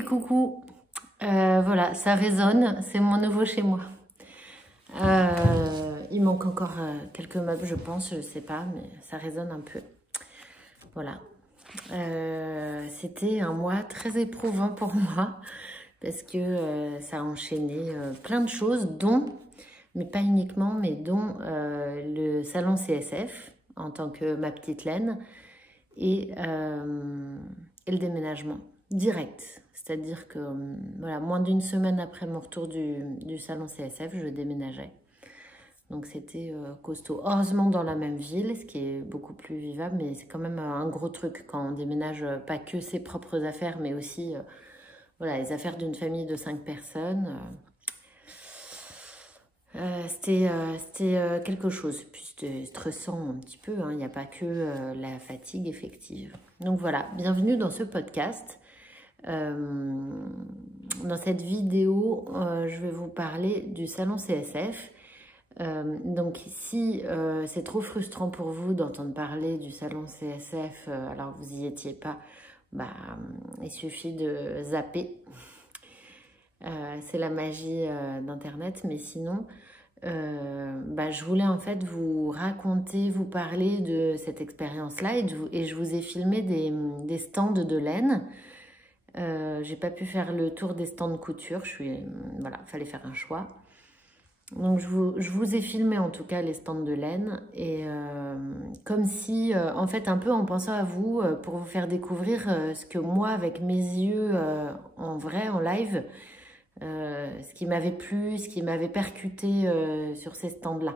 Et coucou, voilà, ça résonne, c'est mon nouveau chez moi. Il manque encore quelques meubles, je pense, je sais pas, mais ça résonne un peu. Voilà. C'était un mois très éprouvant pour moi, parce que ça a enchaîné plein de choses, dont, mais pas uniquement, mais dont le salon CSF, en tant que ma petite laine, et le déménagement direct. C'est-à-dire que voilà, moins d'une semaine après mon retour du salon CSF, je déménageais. Donc c'était costaud. Heureusement dans la même ville, ce qui est beaucoup plus vivable, mais c'est quand même un gros truc quand on déménage pas que ses propres affaires, mais aussi voilà, les affaires d'une famille de 5 personnes. C'était quelque chose, puis c'était stressant un petit peu, hein. Il n'y a pas que la fatigue effective. Donc voilà, bienvenue dans ce podcast. Dans cette vidéo, je vais vous parler du salon CSF. Donc si c'est trop frustrant pour vous d'entendre parler du salon CSF alors que vous n'y étiez pas, bah, il suffit de zapper. C'est la magie d'internet, mais sinon bah, je voulais en fait vous raconter, vous parler de cette expérience là et je vous ai filmé des stands de laine. J'ai pas pu faire le tour des stands de couture, voilà, fallait faire un choix. Donc je vous ai filmé en tout cas les stands de laine et comme si, en fait un peu en pensant à vous pour vous faire découvrir ce que moi avec mes yeux en vrai, en live, ce qui m'avait plu, ce qui m'avait percuté sur ces stands-là.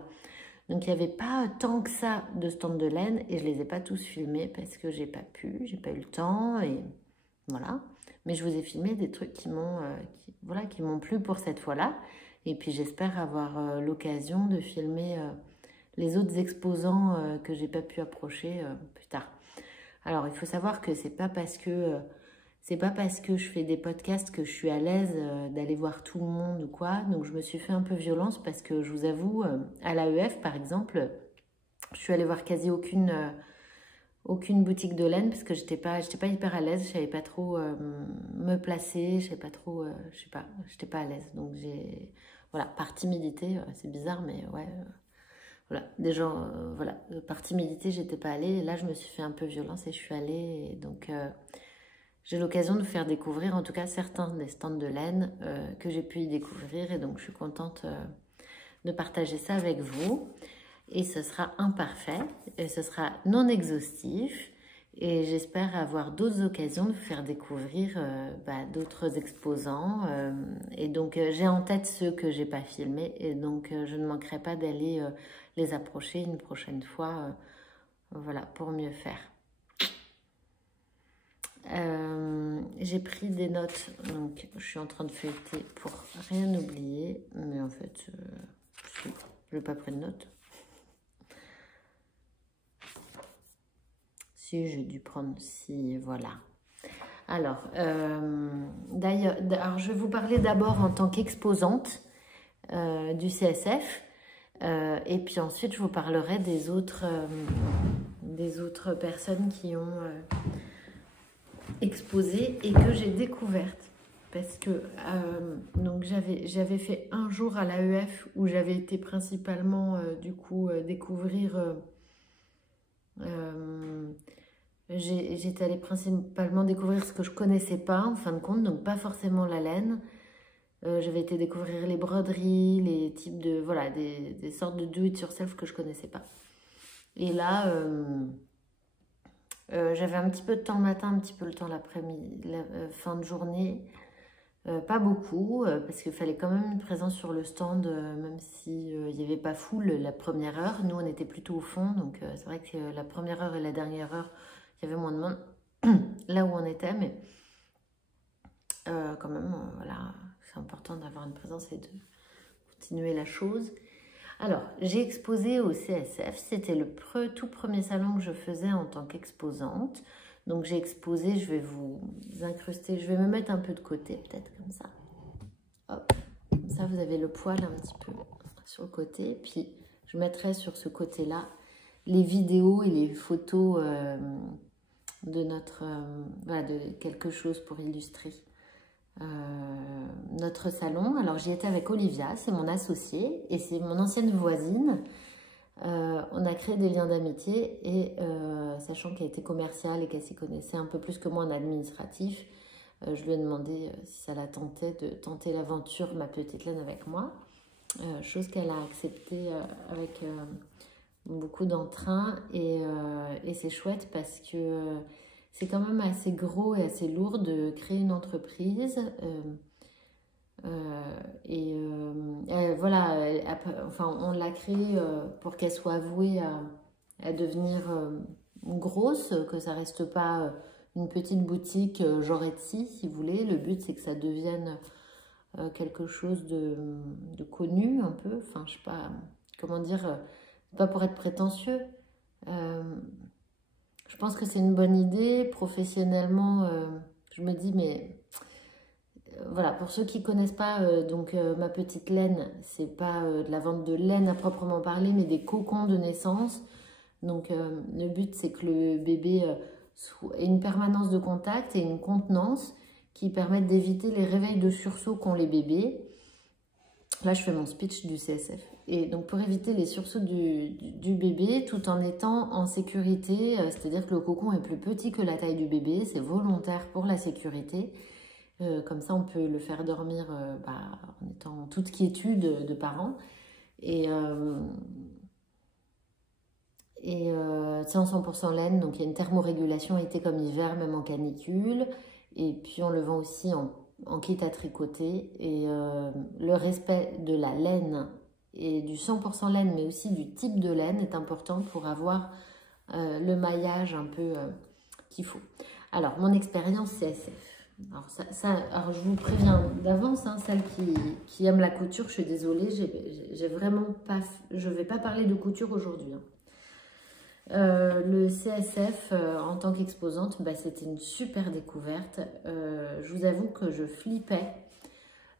Donc il n'y avait pas tant que ça de stands de laine et je les ai pas tous filmés parce que j'ai pas eu le temps et voilà. Mais je vous ai filmé des trucs qui m'ont plu pour cette fois-là. Et puis j'espère avoir l'occasion de filmer les autres exposants que j'ai pas pu approcher plus tard. Alors il faut savoir que c'est pas parce que je fais des podcasts que je suis à l'aise d'aller voir tout le monde ou quoi. Donc je me suis fait un peu violence parce que je vous avoue, à l'AEF par exemple, je suis allée voir quasi aucune boutique de laine parce que j'étais pas hyper à l'aise, je savais pas trop me placer, je savais pas trop, j'étais pas à l'aise. Donc voilà, par timidité, c'est bizarre, mais ouais, voilà, des gens, voilà, par timidité, j'étais pas allée. Et là, je me suis fait un peu violence et je suis allée. Et donc, j'ai l'occasion de vous faire découvrir, en tout cas, certains des stands de laine que j'ai pu y découvrir. Et donc, je suis contente de partager ça avec vous. Et ce sera imparfait, et ce sera non exhaustif. Et j'espère avoir d'autres occasions de vous faire découvrir d'autres exposants. Et donc, j'ai en tête ceux que j'ai pas filmés. Et donc, je ne manquerai pas d'aller les approcher une prochaine fois. Voilà, pour mieux faire. J'ai pris des notes. Donc, je suis en train de feuilleter pour rien oublier. Mais en fait, je n'ai pas pris de notes. Si, j'ai dû prendre, si, voilà. Alors, d'ailleurs, je vais vous parler d'abord en tant qu'exposante du CSF. Et puis ensuite, je vous parlerai des autres personnes qui ont exposé et que j'ai découvertes. Parce que donc j'avais fait un jour à l'AEF où j'avais été principalement, du coup, découvrir... j'étais allée principalement découvrir ce que je connaissais pas en fin de compte, donc pas forcément la laine. J'avais été découvrir les broderies, les types de, voilà, des sortes de do-it-yourself que je connaissais pas. Et là, j'avais un petit peu de temps le matin, un petit peu le temps l'après-midi, fin de journée. Pas beaucoup, parce qu'il fallait quand même une présence sur le stand, même si il n'y avait pas foule la première heure. Nous, on était plutôt au fond, donc c'est vrai que la première heure et la dernière heure, il y avait moins de monde là où on était, mais quand même, voilà, c'est important d'avoir une présence et de continuer la chose. Alors, j'ai exposé au CSF, c'était le tout premier salon que je faisais en tant qu'exposante. Donc j'ai exposé, je vais vous incruster, je vais me mettre un peu de côté, peut-être comme ça. Hop, comme ça vous avez le poil un petit peu sur le côté. Puis je mettrai sur ce côté-là les vidéos et les photos de notre, voilà, de quelque chose pour illustrer notre salon. Alors j'y étais avec Olivia, c'est mon associée et c'est mon ancienne voisine. On a créé des liens d'amitié et sachant qu'elle était commerciale et qu'elle s'y connaissait un peu plus que moi en administratif, je lui ai demandé si ça la tentait de tenter l'aventure Ma Petite Laine avec moi, chose qu'elle a acceptée avec beaucoup d'entrain et c'est chouette parce que c'est quand même assez gros et assez lourd de créer une entreprise. Voilà, enfin, on l'a créée pour qu'elle soit vouée à devenir grosse, que ça reste pas une petite boutique genre Etsy, si vous voulez. Le but, c'est que ça devienne quelque chose de connu un peu. Enfin, je sais pas comment dire, pas pour être prétentieux. Je pense que c'est une bonne idée. Professionnellement, je me dis, mais voilà, pour ceux qui ne connaissent pas, Ma Petite Laine, c'est pas de la vente de laine à proprement parler, mais des cocons de naissance. Donc le but, c'est que le bébé ait une permanence de contact et une contenance qui permettent d'éviter les réveils de sursaut qu'ont les bébés. Là, je fais mon speech du CSF. Et donc, pour éviter les sursauts du bébé, tout en étant en sécurité, c'est-à-dire que le cocon est plus petit que la taille du bébé, c'est volontaire pour la sécurité. Comme ça, on peut le faire dormir en étant en toute quiétude de parents. Et c'est en 100% laine, donc il y a une thermorégulation été comme hiver, même en canicule. Et puis, on le vend aussi en kit à tricoter. Et le respect de la laine et du 100% laine, mais aussi du type de laine est important pour avoir le maillage un peu qu'il faut. Alors, mon expérience CSF. Alors je vous préviens d'avance, hein, celles qui aiment la couture, je suis désolée, j'ai vraiment pas, je vais pas parler de couture aujourd'hui. Hein. Le CSF en tant qu'exposante, c'était une super découverte. Je vous avoue que je flippais.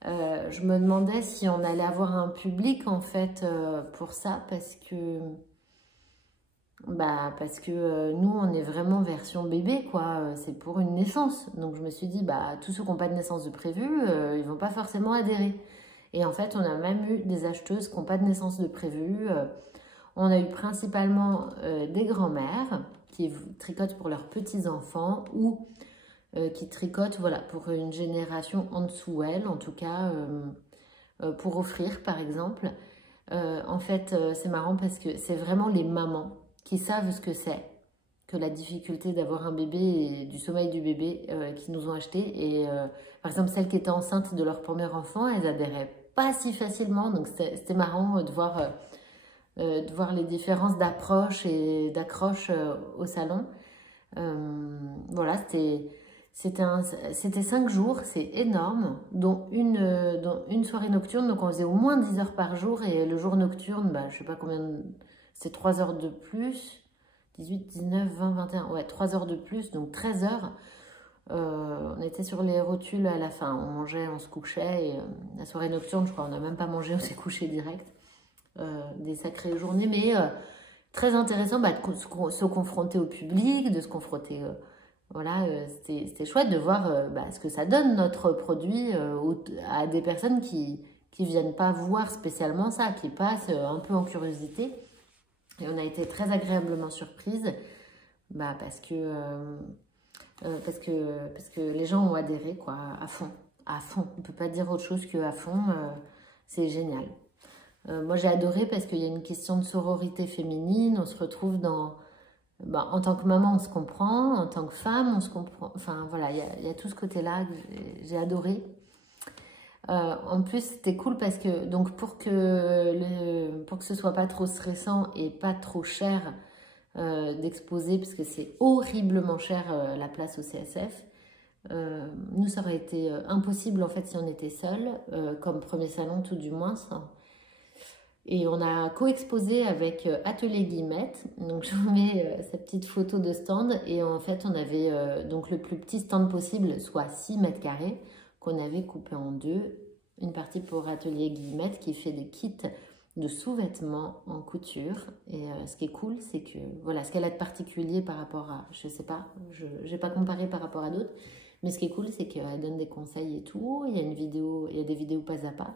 Je me demandais si on allait avoir un public en fait pour ça parce que nous, on est vraiment version bébé, quoi. C'est pour une naissance. Donc, je me suis dit, tous ceux qui n'ont pas de naissance de prévu, ils ne vont pas forcément adhérer. Et en fait, on a même eu des acheteuses qui n'ont pas de naissance de prévu. On a eu principalement des grands-mères qui tricotent pour leurs petits-enfants ou qui tricotent voilà, pour une génération en dessous elles, en tout cas pour offrir, par exemple. En fait, c'est marrant parce que c'est vraiment les mamans qui savent ce que c'est que la difficulté d'avoir un bébé et du sommeil du bébé qui nous ont acheté. Et par exemple, celles qui étaient enceintes de leur premier enfant, elles adhéraient pas si facilement. Donc c'était marrant de voir les différences d'approche et d'accroche au salon. Voilà, c'était 5 jours, c'est énorme, dont une soirée nocturne. Donc on faisait au moins 10 heures par jour et le jour nocturne, je sais pas combien, c'est 3 heures de plus, 18, 19, 20, 21, ouais, 3 heures de plus, donc 13 heures. On était sur les rotules à la fin, on mangeait, on se couchait, et la soirée nocturne, je crois, on n'a même pas mangé, on s'est couché direct. Des sacrées journées, mais très intéressant de se confronter au public, de se confronter... Voilà, c'était chouette de voir ce que ça donne notre produit à des personnes qui viennent pas voir spécialement ça, qui passent un peu en curiosité. Et on a été très agréablement surprises parce que les gens ont adhéré quoi, à fond. À fond. On ne peut pas dire autre chose qu'à fond. C'est génial. Moi, j'ai adoré parce qu'il y a une question de sororité féminine. On se retrouve en tant que maman, on se comprend. En tant que femme, on se comprend. Enfin, voilà, il y a tout ce côté-là que j'ai adoré. En plus, c'était cool parce que, donc, pour que ce soit pas trop stressant et pas trop cher d'exposer, parce que c'est horriblement cher la place au CSF, nous, ça aurait été impossible, en fait, si on était seul, comme premier salon, tout du moins, ça. Et on a co-exposé avec Atelier Guillemette. Donc, je vous mets cette petite photo de stand. Et en fait, on avait donc le plus petit stand possible, soit 6 mètres carrés, qu'on avait coupé en deux. Une partie pour Atelier Guillemette qui fait des kits de sous-vêtements en couture. Et ce qui est cool, c'est que, voilà, ce qu'elle a de particulier par rapport à, je sais pas, je n'ai pas comparé par rapport à d'autres, Mais ce qui est cool, c'est qu'elle donne des conseils et tout. Il y a des vidéos pas à pas.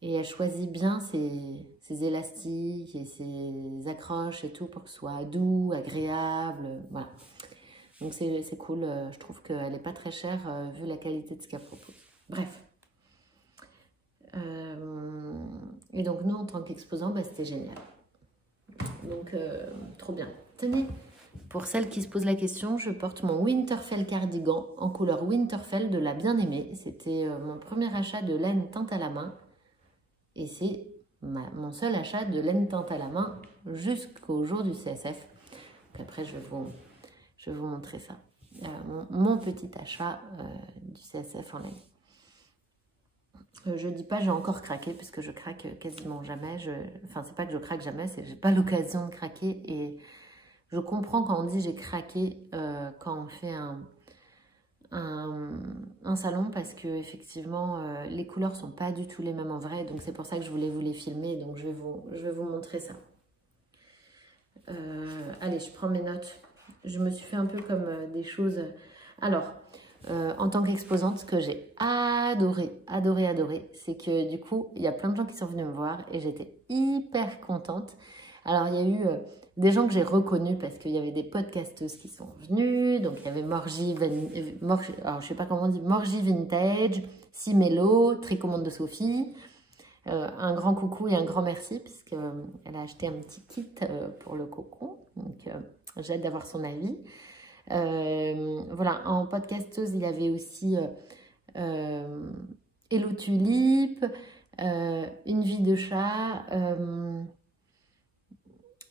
Et elle choisit bien ses élastiques et ses accroches et tout pour que ce soit doux, agréable. Voilà. Donc c'est cool. Je trouve qu'elle n'est pas très chère vu la qualité de ce qu'elle propose. Bref. Et donc nous, en tant qu'exposants, bah, c'était génial. Donc, trop bien. Tenez, pour celles qui se posent la question, je porte mon Winterfell cardigan en couleur Winterfell de la bien-aimée. C'était mon premier achat de laine teinte à la main. Et c'est mon seul achat de laine teinte à la main jusqu'au jour du CSF. Donc après, je vais vous montrer ça. Mon petit achat du CSF en laine. Je dis pas j'ai encore craqué parce que je craque quasiment jamais. Enfin, c'est pas que je craque jamais, c'est que j'ai pas l'occasion de craquer. Et je comprends quand on dit j'ai craqué quand on fait un salon parce que effectivement les couleurs sont pas du tout les mêmes en vrai. Donc c'est pour ça que je voulais vous les filmer. Donc je vais vous montrer ça. Allez, je prends mes notes. Je me suis fait un peu comme des choses. Alors. En tant qu'exposante, ce que j'ai adoré, c'est que du coup, il y a plein de gens qui sont venus me voir et j'étais hyper contente. Alors, il y a eu des gens que j'ai reconnus parce qu'il y avait des podcasteuses qui sont venues. Donc, il y avait alors, je sais pas comment on dit, Morgie Vintage, Simelo, Tricommande de Sophie. Un grand coucou et un grand merci puisqu'elle a acheté un petit kit pour le cocon. Donc, j'ai hâte d'avoir son avis. Voilà, en podcasteuse, il y avait aussi Hello Tulipe, Une vie de chat,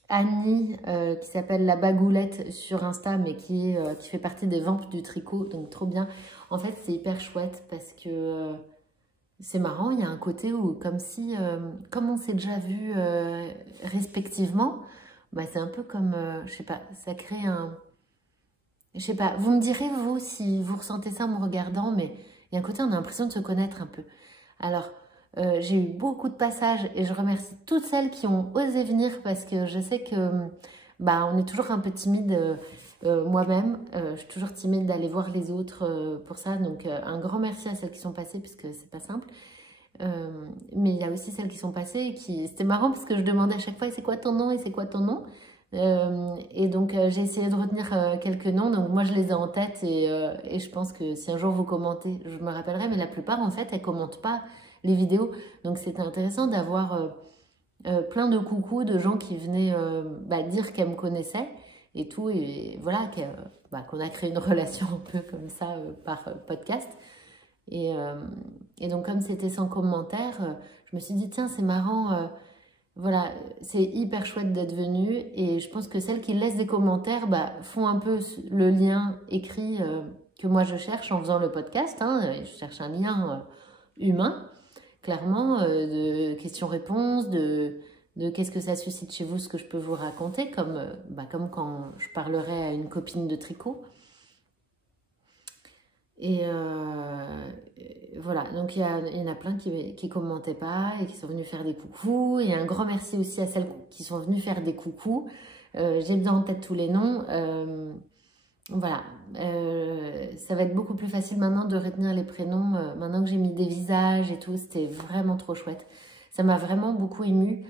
Annie qui s'appelle La Bagoulette sur Insta, mais qui fait partie des Vampes du tricot, donc trop bien. En fait, c'est hyper chouette parce que c'est marrant, il y a un côté où, comme on s'est déjà vu respectivement, bah, c'est un peu comme, je sais pas, ça crée un... Je sais pas, vous me direz, vous, si vous ressentez ça en me regardant, mais il y a un côté, on a l'impression de se connaître un peu. Alors, j'ai eu beaucoup de passages et je remercie toutes celles qui ont osé venir parce que je sais que, bah, on est toujours un peu timide, moi-même. Je suis toujours timide d'aller voir les autres pour ça. Donc, un grand merci à celles qui sont passées parce que c'est pas simple. Mais il y a aussi celles qui sont passées et qui... C'était marrant parce que je demandais à chaque fois, c'est quoi ton nom et c'est quoi ton nom? Et donc j'ai essayé de retenir quelques noms, donc moi je les ai en tête et je pense que si un jour vous commentez, je me rappellerai, mais la plupart en fait elles commentent pas les vidéos, donc c'était intéressant d'avoir plein de coucous de gens qui venaient dire qu'elles me connaissaient et tout, et voilà, qu'on a créé une relation un peu comme ça par podcast. Et donc comme c'était sans commentaire, je me suis dit tiens c'est marrant, voilà, c'est hyper chouette d'être venue et je pense que celles qui laissent des commentaires font un peu le lien écrit que moi je cherche en faisant le podcast. Je cherche un lien humain, clairement, de questions-réponses, de qu'est-ce que ça suscite chez vous, ce que je peux vous raconter, comme quand je parlerais à une copine de tricot. Et voilà, donc il y en a plein qui commentaient pas et qui sont venus faire des coucous. Et un grand merci aussi à celles qui sont venues faire des coucous. J'ai bien en tête tous les noms. Voilà, ça va être beaucoup plus facile maintenant de retenir les prénoms. Maintenant que j'ai mis des visages et tout, c'était vraiment trop chouette. Ça m'a vraiment beaucoup émue.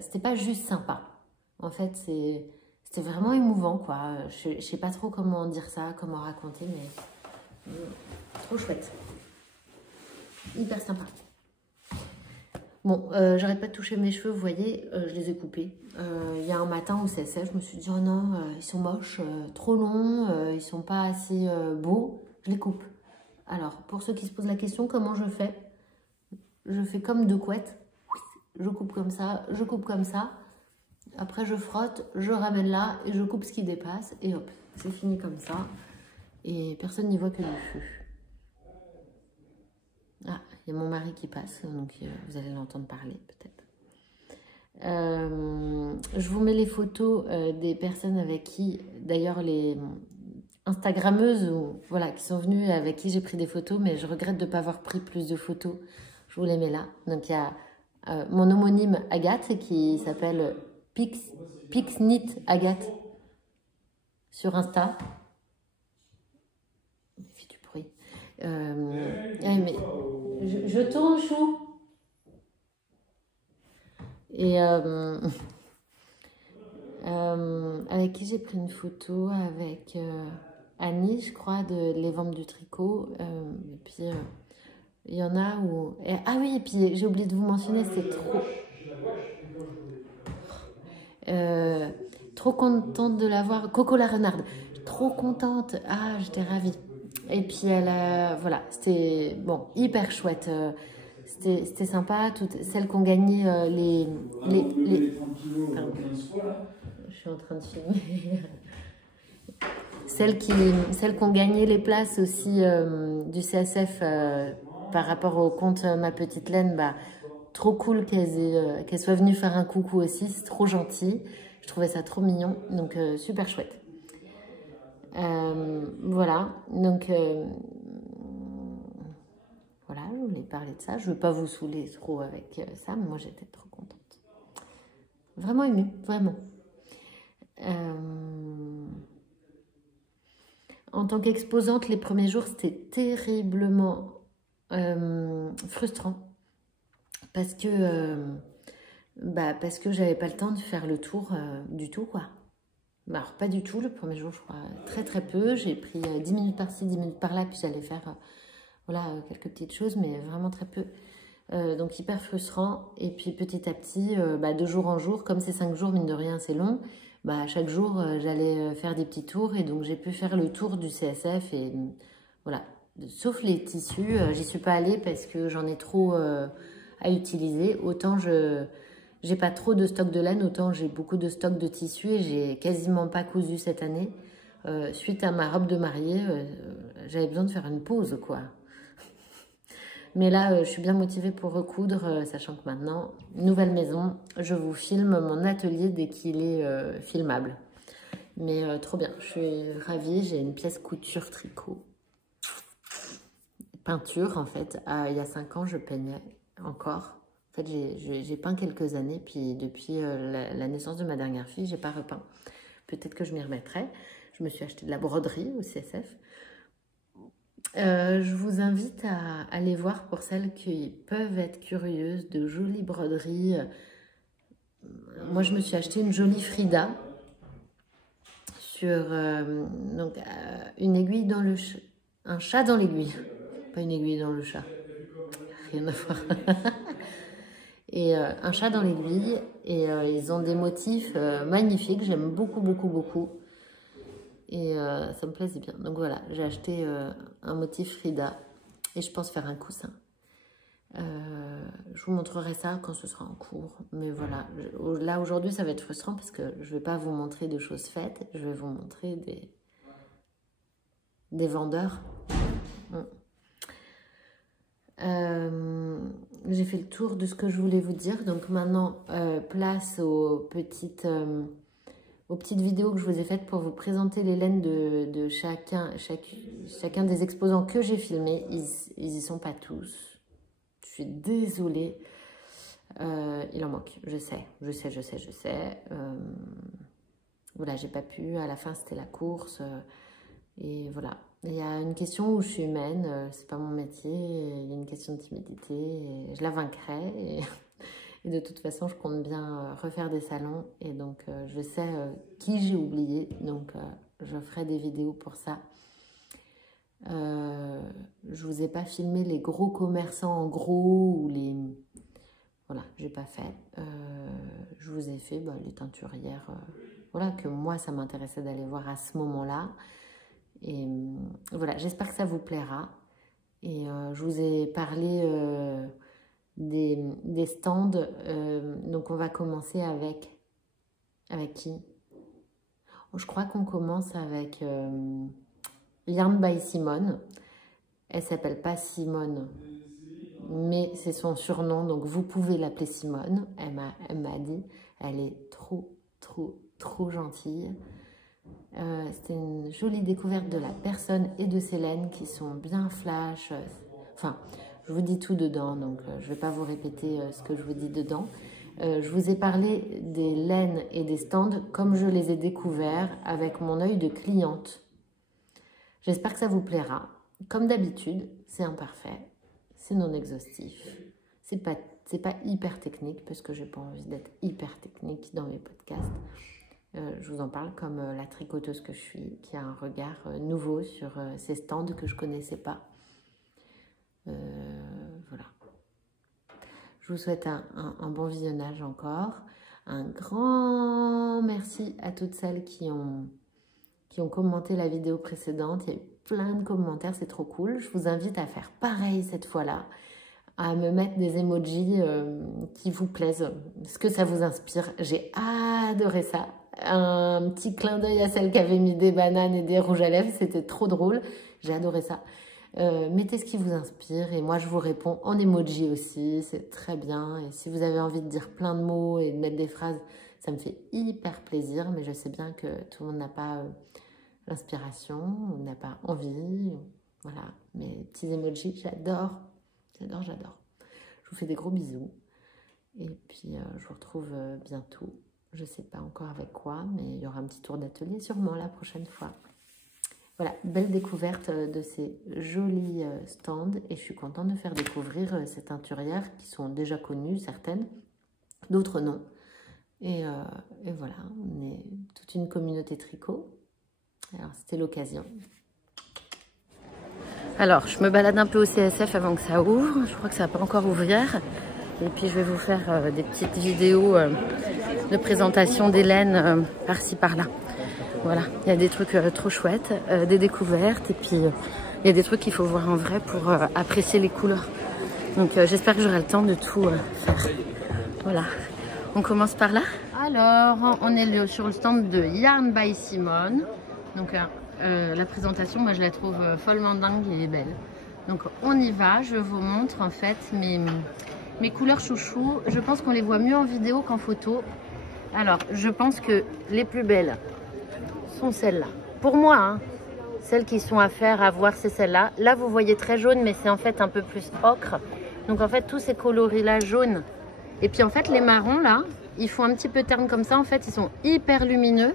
C'était pas juste sympa. En fait, c'était vraiment émouvant, quoi. Je sais pas trop comment dire ça, comment raconter, mais... Trop chouette. Hyper sympa. Bon, j'arrête pas de toucher mes cheveux, vous voyez, je les ai coupés. Il y a un matin au CSF, je me suis dit, oh non, ils sont moches, trop longs, ils sont pas assez beaux, je les coupe. Alors, pour ceux qui se posent la question, comment je fais? Je fais comme deux couettes, je coupe comme ça, je coupe comme ça. Après, je frotte, je ramène là et je coupe ce qui dépasse et hop, c'est fini comme ça. Et personne n'y voit que du feu. Ah, il y a mon mari qui passe, donc vous allez l'entendre parler peut-être. Je vous mets les photos des personnes avec qui, d'ailleurs les Instagrammeuses voilà, qui sont venues, avec qui j'ai pris des photos, mais je regrette de ne pas avoir pris plus de photos. Je vous les mets là. Donc il y a mon homonyme Agathe qui s'appelle Pixnit Agathe sur Insta. Mais je tourne, chou. Et avec qui j'ai pris une photo avec Annie, je crois, de Les Ventes du Tricot. Et puis, il y en a où... ah oui, et puis j'ai oublié de vous mentionner, c'est trop... trop contente de la voir. Coco la renarde. Trop contente. Ah, j'étais ravie. Et puis, elle a... Voilà, c'était... Bon, hyper chouette. C'était sympa. Toutes celles qui ont gagné Pardon. Je suis en train de filmer. Celles qui ont gagné les places aussi du CSF par rapport au compte Ma Petite Laine, bah, trop cool qu'elles soient venues faire un coucou aussi, c'est trop gentil. Je trouvais ça trop mignon, donc super chouette. Voilà, donc voilà, je voulais parler de ça. Je ne veux pas vous saouler trop avec ça, mais moi j'étais trop contente. Vraiment émue, vraiment. En tant qu'exposante, les premiers jours, c'était terriblement frustrant parce que j'avais pas le temps de faire le tour du tout, quoi. Bah, alors, pas du tout, le premier jour, je crois, très très peu. J'ai pris 10 minutes par-ci, 10 minutes par-là, puis j'allais faire voilà, quelques petites choses, mais vraiment très peu. Donc hyper frustrant. Et puis petit à petit, de jour en jour, comme c'est 5 jours, mine de rien, c'est long, chaque jour, j'allais faire des petits tours. Et donc j'ai pu faire le tour du CSF. Et voilà, sauf les tissus, j'y suis pas allée parce que j'en ai trop à utiliser. Autant j'ai pas trop de stock de laine, autant j'ai beaucoup de stock de tissus et j'ai quasiment pas cousu cette année. Suite à ma robe de mariée, j'avais besoin de faire une pause, quoi. Mais là, je suis bien motivée pour recoudre, sachant que maintenant, nouvelle maison, je vous filme mon atelier dès qu'il est filmable. Mais trop bien, je suis ravie, j'ai une pièce couture tricot. Peinture, en fait. Il y a 5 ans, je peignais encore. En fait, j'ai peint quelques années, puis depuis la naissance de ma dernière fille, j'ai pas repeint. Peut-être que je m'y remettrai. Je me suis acheté de la broderie au CSF. Je vous invite à aller voir pour celles qui peuvent être curieuses de jolies broderies. Moi, je me suis acheté une jolie Frida sur une aiguille dans le chat. Un chat dans l'aiguille. Pas une aiguille dans le chat. Rien à voir. Et un chat dans l'aiguille. Et ils ont des motifs magnifiques. J'aime beaucoup, beaucoup, beaucoup. Et ça me plaisait bien. Donc voilà, j'ai acheté un motif Frida. Et je pense faire un coussin. Je vous montrerai ça quand ce sera en cours. Mais voilà, là aujourd'hui ça va être frustrant parce que je ne vais pas vous montrer de choses faites. Je vais vous montrer des vendeurs. J'ai fait le tour de ce que je voulais vous dire. Donc maintenant, place aux petites vidéos que je vous ai faites pour vous présenter les laines de chacun des exposants que j'ai filmés. Ils y sont pas tous. Je suis désolée. Il en manque, je sais. Voilà, j'ai pas pu. À la fin, c'était la course. Et voilà. Il y a une question où je suis humaine. C'est pas mon métier. Il y a une question de timidité. Et je la vaincrai. Et de toute façon, je compte bien refaire des salons. Et donc, je sais qui j'ai oublié. Donc, je ferai des vidéos pour ça. Je vous ai pas filmé les gros commerçants en gros ou les... Voilà, j'ai pas fait. Je vous ai fait les teinturières. Voilà, que moi, ça m'intéressait d'aller voir à ce moment-là. Et voilà, j'espère que ça vous plaira. Et je vous ai parlé des stands. Donc, on va commencer avec... Avec qui? Je crois qu'on commence avec... Yarn by Simone. Elle s'appelle pas Simone, mais c'est son surnom, donc vous pouvez l'appeler Simone. Elle m'a dit, elle est trop gentille. C'était une jolie découverte de la personne et de ses laines qui sont bien flash. Enfin, je vous dis tout dedans, donc je vais pas vous répéter ce que je vous dis dedans. Je vous ai parlé des laines et des stands comme je les ai découverts avec mon œil de cliente. J'espère que ça vous plaira, comme d'habitude, c'est imparfait, c'est non exhaustif, c'est pas hyper technique parce que j'ai pas envie d'être hyper technique dans mes podcasts. Je vous en parle comme la tricoteuse que je suis, qui a un regard nouveau sur ces stands que je connaissais pas. Voilà. Je vous souhaite un bon visionnage encore. Un grand merci à toutes celles qui ont commenté la vidéo précédente. Il y a eu plein de commentaires, c'est trop cool. Je vous invite à faire pareil cette fois-là, à me mettre des emojis qui vous plaisent, ce que ça vous inspire. J'ai adoré ça. Un petit clin d'œil à celle qui avait mis des bananes et des rouges à lèvres, c'était trop drôle. J'ai adoré ça. Mettez ce qui vous inspire et moi je vous réponds en emoji aussi, c'est très bien. Et si vous avez envie de dire plein de mots et de mettre des phrases, ça me fait hyper plaisir, mais je sais bien que tout le monde n'a pas l'inspiration, n'a pas envie, voilà. Mais petits emojis, j'adore, j'adore, j'adore. Je vous fais des gros bisous et puis je vous retrouve bientôt. Je ne sais pas encore avec quoi, mais il y aura un petit tour d'atelier sûrement la prochaine fois. Voilà, belle découverte de ces jolis stands et je suis contente de faire découvrir ces teinturières qui sont déjà connues, certaines, d'autres non. Et voilà, on est toute une communauté tricot. Alors, c'était l'occasion. Alors, je me balade un peu au CSF avant que ça ouvre. Je crois que ça va pas encore ouvrir. Et puis, je vais vous faire des petites vidéos de présentation des laines par-ci, par-là. Voilà, il y a des trucs trop chouettes, des découvertes. Et puis, il y a des trucs qu'il faut voir en vrai pour apprécier les couleurs. Donc, j'espère que j'aurai le temps de tout faire. Voilà, on commence par là. Alors, on est sur le stand de Yarn by Simone. Donc, la présentation, moi, je la trouve follement dingue et belle. Donc, on y va. Je vous montre, en fait, mes couleurs chouchou. Je pense qu'on les voit mieux en vidéo qu'en photo. Alors, je pense que les plus belles sont celles-là. Pour moi, hein, celles qui sont à faire, à voir, c'est celles-là. Là, vous voyez très jaune, mais c'est en fait un peu plus ocre. Donc, en fait, tous ces coloris-là jaunes. Et puis, en fait, les marrons, là, ils font un petit peu terne comme ça. En fait, ils sont hyper lumineux.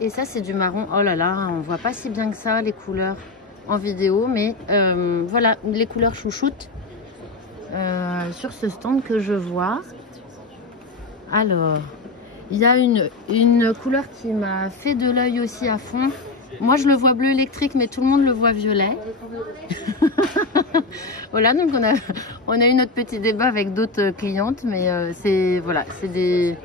Et ça, c'est du marron. Oh là là, on voit pas si bien que ça, les couleurs en vidéo. Mais voilà, les couleurs chouchoutes sur ce stand que je vois. Alors, il y a une couleur qui m'a fait de l'œil aussi à fond. Moi, je le vois bleu électrique, mais tout le monde le voit violet. Voilà, donc on a eu notre petit débat avec d'autres clientes, mais c'est voilà, c'est des...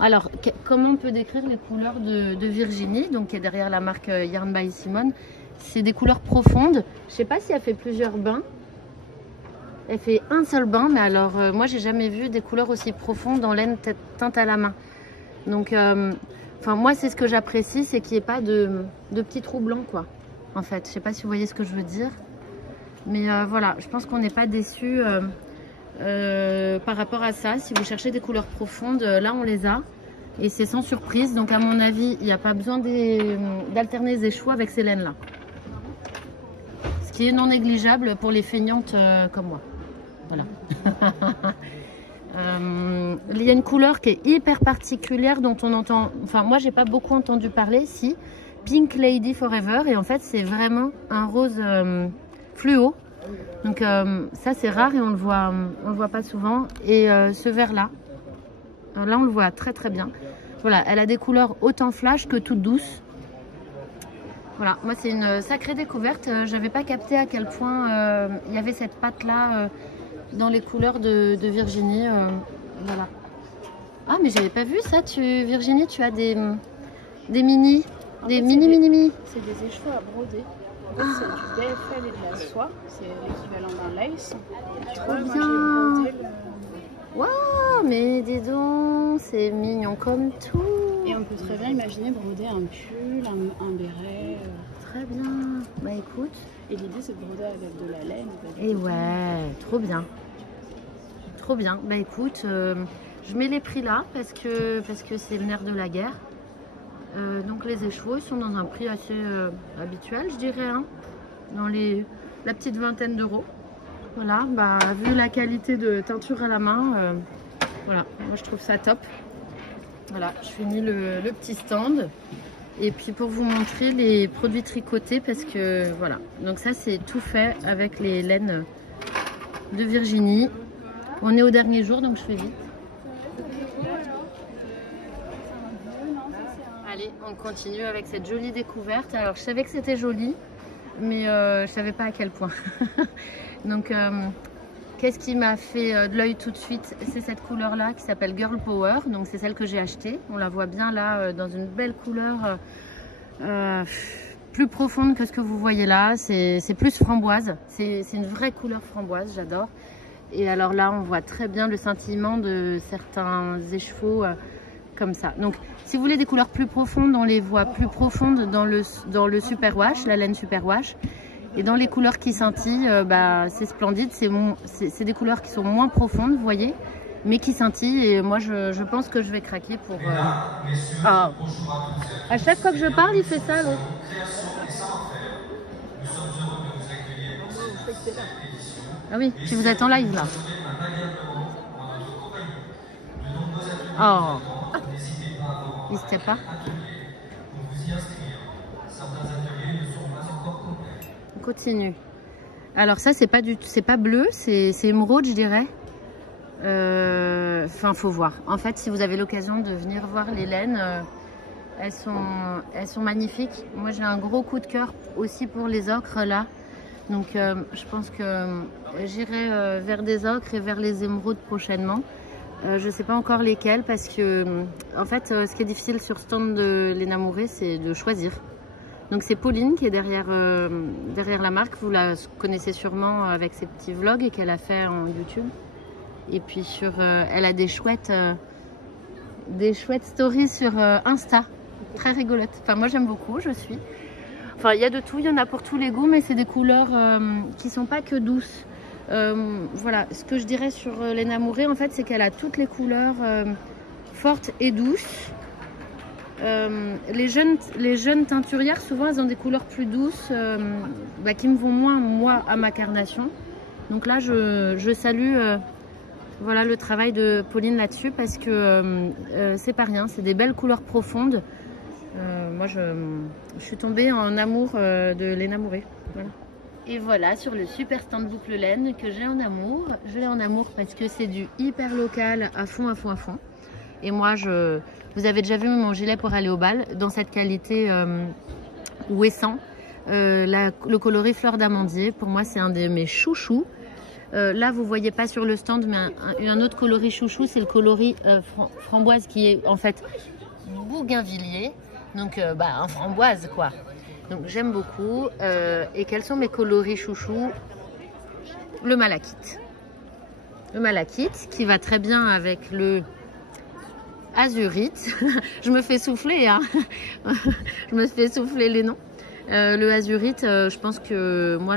Alors, comment on peut décrire les couleurs de Virginie, donc qui est derrière la marque Yarn by Simone? C'est des couleurs profondes. Je sais pas si elle fait plusieurs bains. Elle fait un seul bain, mais alors moi, j'ai jamais vu des couleurs aussi profondes en laine teinte à la main. Donc, enfin, moi, c'est ce que j'apprécie, c'est qu'il n'y ait pas de petits trous blancs, quoi. En fait, je sais pas si vous voyez ce que je veux dire. Mais voilà, je pense qu'on n'est pas déçus par rapport à ça. Si vous cherchez des couleurs profondes, là, on les a. Et c'est sans surprise. Donc, à mon avis, il n'y a pas besoin d'alterner les échoues avec ces laines-là. Ce qui est non négligeable pour les feignantes comme moi. Voilà. Il y a une couleur qui est hyper particulière dont on entend, enfin moi j'ai pas beaucoup entendu parler, si, Pink Lady Forever, et en fait c'est vraiment un rose fluo, donc ça c'est rare et on le voit pas souvent. Et ce vert là on le voit très très bien. Voilà, elle a des couleurs autant flash que toutes douces. Voilà, moi c'est une sacrée découverte. J'avais pas capté à quel point il y avait cette patte là dans les couleurs de Virginie. Voilà. Ah, mais j'avais pas vu ça. Virginie, tu as des mini. Des mini. C'est des écheveaux à broder. En fait, c'est du DFL et de la soie. C'est l'équivalent d'un lace. Trop bien. Waouh, mais dis donc, c'est mignon comme tout. Et on peut très bien imaginer broder un pull, un béret. Très bien. Bah écoute. Et l'idée, c'est de broder avec de la laine. Et ouais, trop bien. Trop bien. Bah écoute, je mets les prix là parce que c'est le nerf de la guerre. Donc les écheveaux, ils sont dans un prix assez habituel, je dirais, hein, dans la petite vingtaine d'euros. Voilà, bah vu la qualité de teinture à la main, voilà, moi je trouve ça top. Voilà, je finis le petit stand. Et puis pour vous montrer les produits tricotés, parce que voilà. Donc ça c'est tout fait avec les laines de Virginie. On est au dernier jour donc je fais vite. Allez, on continue avec cette jolie découverte. Alors je savais que c'était joli, mais je savais pas à quel point. Donc qu'est-ce qui m'a fait de l'œil tout de suite? C'est cette couleur là qui s'appelle Girl Power. Donc c'est celle que j'ai achetée. On la voit bien là dans une belle couleur plus profonde que ce que vous voyez là. C'est plus framboise. C'est une vraie couleur framboise, j'adore. Et alors là, on voit très bien le scintillement de certains écheveaux comme ça. Donc si vous voulez des couleurs plus profondes, on les voit plus profondes dans le superwash, la laine superwash. Et dans les couleurs qui scintillent, c'est splendide. C'est des couleurs qui sont moins profondes, vous voyez, mais qui scintillent. Et moi, je pense que je vais craquer pour... Ah. À chaque fois que je parle, il fait ça, l'autre. Ah oui, si vous êtes en live, là. Oh. Il se tient pas. On continue. Alors ça c'est pas bleu, c'est émeraude je dirais. Enfin faut voir. En fait si vous avez l'occasion de venir voir les laines, elles sont magnifiques. Moi j'ai un gros coup de cœur aussi pour les ocres là. Donc je pense que j'irai vers des ocres et vers les émeraudes prochainement. Je ne sais pas encore lesquels parce que en fait ce qui est difficile sur stand de l'Enamouré c'est de choisir. Donc c'est Pauline qui est derrière la marque, vous la connaissez sûrement avec ses petits vlogs et qu'elle a fait en YouTube. Et puis elle a des chouettes stories sur Insta, très rigolotes. Enfin moi j'aime beaucoup, Enfin il y a de tout, il y en a pour tous les goûts, mais c'est des couleurs qui sont pas que douces. Voilà, ce que je dirais sur l'Enamouré en fait c'est qu'elle a toutes les couleurs fortes et douces. Les jeunes teinturières souvent elles ont des couleurs plus douces qui me vont moins moi à ma carnation. Donc là je salue voilà le travail de Pauline là-dessus parce que c'est pas rien, c'est des belles couleurs profondes. Moi je suis tombée en amour de l'Enamouré. Voilà. Et voilà sur le super stand boucle laine que j'ai en amour. Je l'ai en amour parce que c'est du hyper local à fond. Et moi vous avez déjà vu mon gilet pour aller au bal dans cette qualité ouessant. Le coloris fleur d'amandier, pour moi c'est un de mes chouchous. Là vous voyez pas sur le stand, mais un autre coloris chouchou, c'est le coloris framboise qui est en fait bougainvillier. Donc en framboise quoi. Donc j'aime beaucoup. Et quels sont mes coloris chouchous? Le malachite. Le malachite qui va très bien avec le azurite. Je me fais souffler, hein. Je me fais souffler les noms. Le azurite, je pense que moi,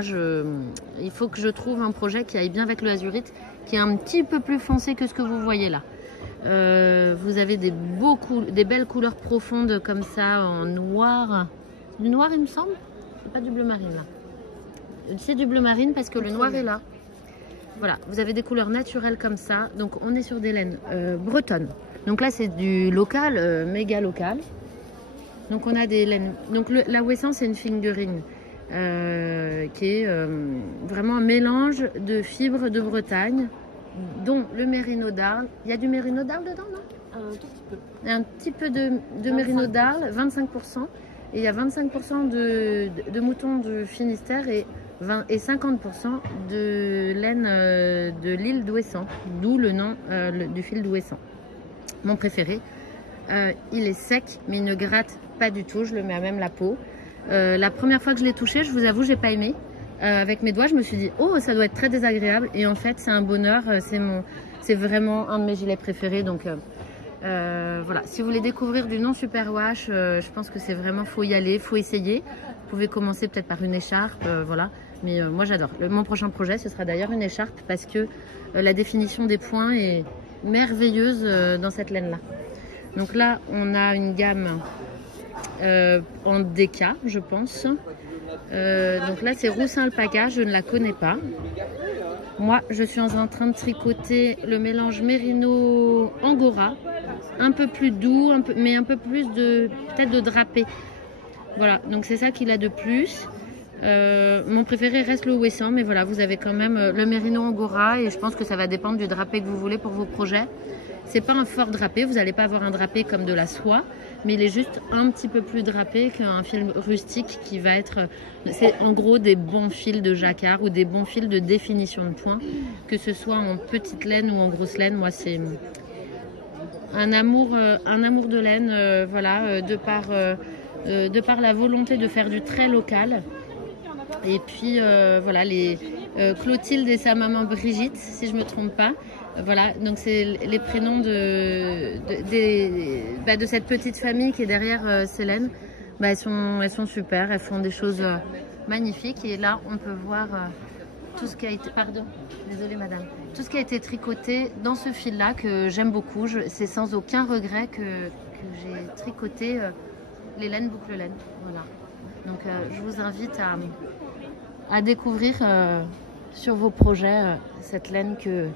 il faut que je trouve un projet qui aille bien avec le azurite, qui est un petit peu plus foncé que ce que vous voyez là. Vous avez des belles couleurs profondes comme ça en noir. Du noir, il me semble. C'est pas du bleu marine là. C'est du bleu marine parce que le noir est là. Voilà, vous avez des couleurs naturelles comme ça. Donc on est sur des laines bretonnes. Donc là c'est du local, méga local. Donc on a des laines. Donc la Ouessant c'est une fingering qui est vraiment un mélange de fibres de Bretagne, dont le mérino d'Arles. Il y a du mérino d'Arles dedans, non? Un tout petit peu. Un petit peu de mérino d'Arles, 25%. Et il y a 25% de moutons du Finistère et 50% de laine de l'île d'Ouessant, d'où le nom du fil d'Ouessant. Mon préféré. Il est sec, mais il ne gratte pas du tout. Je le mets à même la peau. La première fois que je l'ai touché, je vous avoue, j'ai pas aimé. Avec mes doigts, je me suis dit, oh, ça doit être très désagréable. Et en fait, c'est un bonheur. C'est vraiment un de mes gilets préférés. Donc voilà. Si vous voulez découvrir du non superwash, je pense que c'est vraiment, faut y aller, faut essayer. Vous pouvez commencer peut-être par une écharpe, voilà. Mais moi, j'adore. Mon prochain projet, ce sera d'ailleurs une écharpe parce que la définition des points est merveilleuse dans cette laine-là. Donc là, on a une gamme en DK, je pense. Donc là, c'est Roussin Alpaca, je ne la connais pas. Moi, je suis en train de tricoter le mélange Mérino Angora. un peu plus doux, mais un peu plus de peut-être de drapé. Voilà, donc c'est ça qu'il a de plus. Mon préféré reste le Ouessant, mais voilà, vous avez quand même le Merino Angora et je pense que ça va dépendre du drapé que vous voulez pour vos projets. C'est pas un fort drapé, vous n'allez pas avoir un drapé comme de la soie, mais il est juste un petit peu plus drapé qu'un fil rustique qui va être, c'est en gros des bons fils de jacquard ou des bons fils de définition de point, que ce soit en petite laine ou en grosse laine. Moi, c'est un amour de laine, voilà, de par la volonté de faire du très local. Et puis voilà, les Clotilde et sa maman Brigitte, si je ne me trompe pas. Voilà, donc c'est les prénoms de cette petite famille qui est derrière Célène. Elles sont super, elles font des choses magnifiques. Et là, on peut voir tout ce qui a été... Pardon, désolée madame. Tout ce qui a été tricoté dans ce fil-là que j'aime beaucoup. C'est sans aucun regret que j'ai tricoté les laines boucle laine. Voilà. Donc je vous invite à découvrir sur vos projets cette laine que...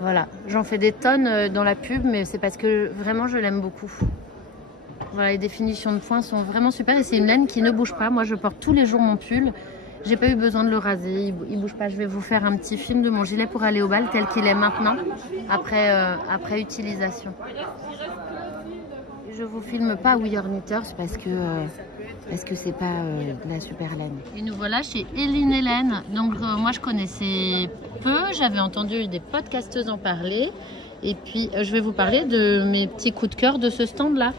Voilà, j'en fais des tonnes dans la pub, mais c'est parce que vraiment je l'aime beaucoup. Voilà, les définitions de points sont vraiment super et c'est une laine qui ne bouge pas. Moi, je porte tous les jours mon pull. J'ai pas eu besoin de le raser, il bouge pas. Je vais vous faire un petit film de mon gilet pour aller au bal tel qu'il est maintenant, après utilisation. Je vous filme pas We Are Knitters parce que c'est pas de la super laine. Et nous voilà chez Eline Hélène. Donc moi je connaissais peu, j'avais entendu des podcasteuses en parler. Et puis je vais vous parler de mes petits coups de cœur de ce stand là.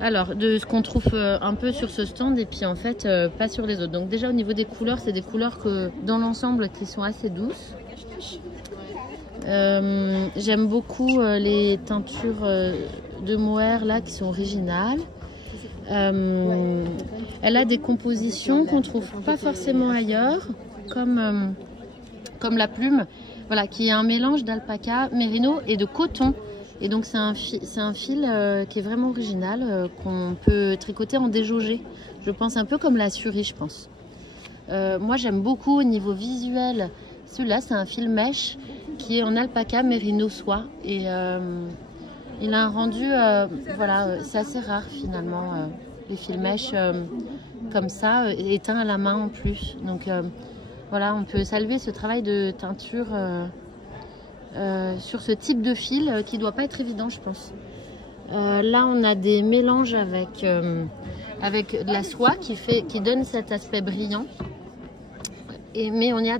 Alors de ce qu'on trouve un peu sur ce stand et puis en fait pas sur les autres. Donc déjà au niveau des couleurs, c'est des couleurs que dans l'ensemble qui sont assez douces. J'aime beaucoup les teintures de mohair là qui sont originales. Elle a des compositions qu'on trouve pas forcément ailleurs, comme la plume, voilà, qui est un mélange d'alpaca, mérino et de coton. Et donc c'est un fil qui est vraiment original, qu'on peut tricoter en déjaugé. Je pense un peu comme la surie, je pense. Moi j'aime beaucoup au niveau visuel. Celui-là c'est un fil mèche qui est en alpaca, mérino, soie. Et il a un rendu, voilà, c'est assez rare finalement, les fils mèches comme ça, éteints à la main en plus. Donc voilà, on peut saluer ce travail de teinture sur ce type de fil qui ne doit pas être évident, je pense. Là, on a des mélanges avec de la soie qui donne cet aspect brillant. Mais on y a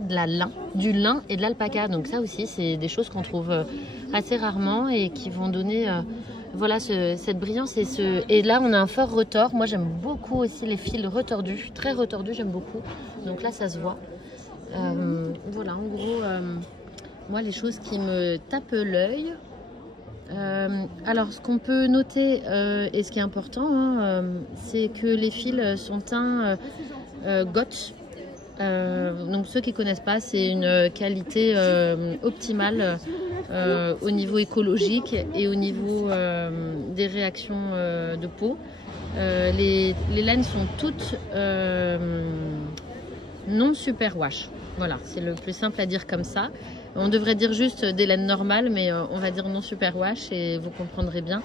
du lin et de l'alpaca. Donc ça aussi, c'est des choses qu'on trouve assez rarement et qui vont donner voilà, cette brillance. Et là, on a un fort retors. Moi, j'aime beaucoup aussi les fils retordus. Très retordus, j'aime beaucoup. Donc là, ça se voit. Voilà, en gros, moi, les choses qui me tapent l'œil. Alors, ce qu'on peut noter et ce qui est important, c'est que les fils sont teints Gotch. Donc ceux qui ne connaissent pas, c'est une qualité optimale au niveau écologique et au niveau des réactions de peau. Les laines sont toutes non superwash. Voilà, c'est le plus simple à dire comme ça. On devrait dire juste des laines normales, mais on va dire non superwash et vous comprendrez bien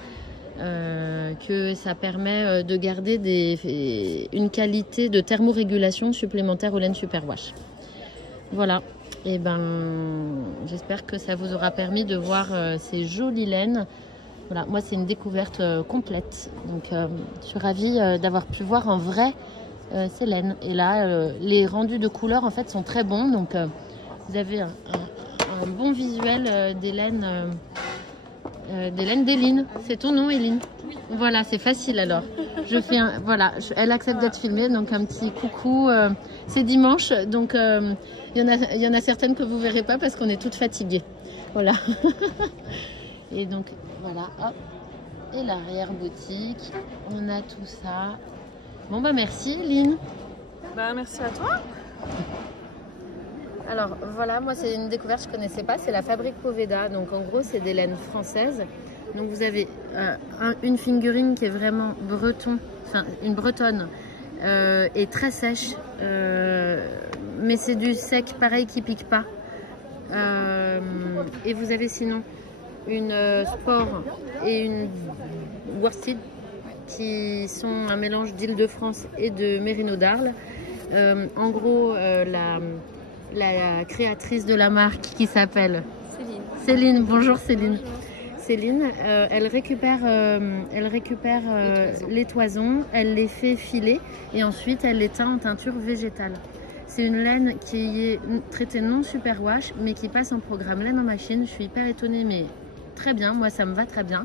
que ça permet de garder une qualité de thermorégulation supplémentaire aux laines superwash. Voilà, et ben j'espère que ça vous aura permis de voir ces jolies laines. Voilà, moi c'est une découverte complète, donc je suis ravie d'avoir pu voir en vrai ces laines. Et là les rendus de couleurs en fait sont très bons, donc vous avez un bon visuel des laines d'Eline. C'est ton nom, Eline? Voilà, c'est facile alors. Je fais voilà, elle accepte d'être filmée, donc un petit coucou. C'est dimanche, donc il y en a certaines que vous verrez pas parce qu'on est toutes fatiguées. Voilà. Et donc voilà, hop. Et l'arrière boutique, on a tout ça. Bon bah merci, Eline. Bah merci à toi. Alors voilà, moi c'est une découverte que je ne connaissais pas, c'est la fabrique Poveda. Donc en gros c'est des laines françaises. Donc vous avez une fingering qui est vraiment une bretonne et très sèche. Mais c'est du sec pareil qui pique pas. Et vous avez sinon une Sport et une Worsted qui sont un mélange d'Île-de-France et de Mérino d'Arles. En gros, la créatrice de la marque qui s'appelle Céline. Bonjour Céline. Céline, elle récupère les toisons, elle les fait filer et ensuite elle les teint en teinture végétale. C'est une laine qui est traitée non superwash mais qui passe en programme laine en machine. Je suis hyper étonnée mais très bien, moi ça me va très bien.